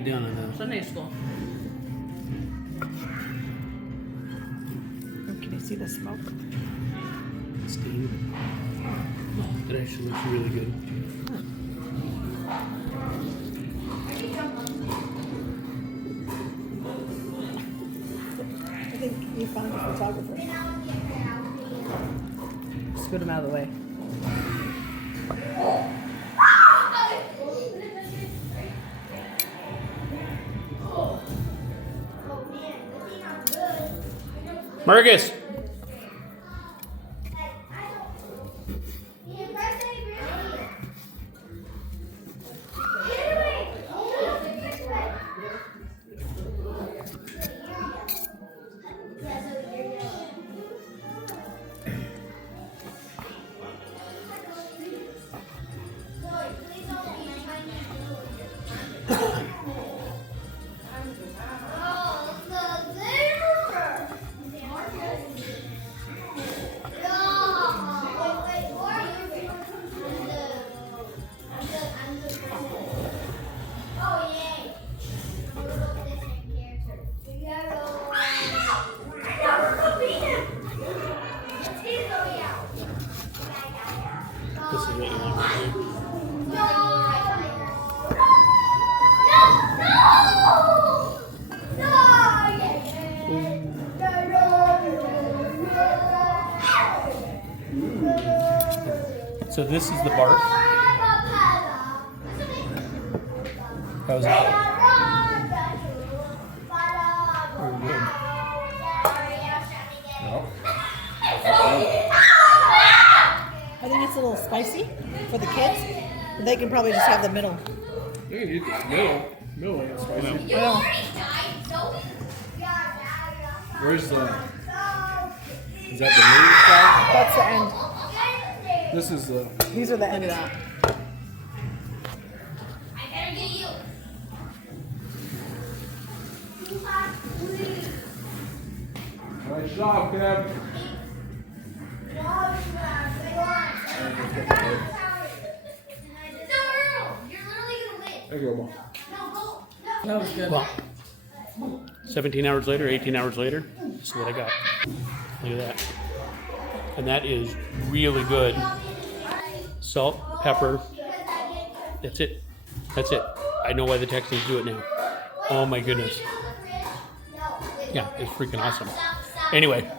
get down on that. Sunday school. Oh, can you see the smoke? Steam. It actually looks really good. I think you found a photographer. Scoot him out of the way. Marcus! This is what you want right here. So this is the bark. How's that? Very good. I think it's a little spicy for the kids. They can probably just have the middle. You can eat the middle. Middle ain't spicy. Well, Where's the... Is that the that's the end. meat? This is the... These are the end of that. Nice job, Kev. There you go, Mom. That was good. Well, 17 hours later, 18 hours later, this is what I got. Look at that. And that is really good. Salt, pepper. That's it. That's it. I know why the Texans do it now. Oh my goodness. Yeah, it's freaking awesome. Anyway,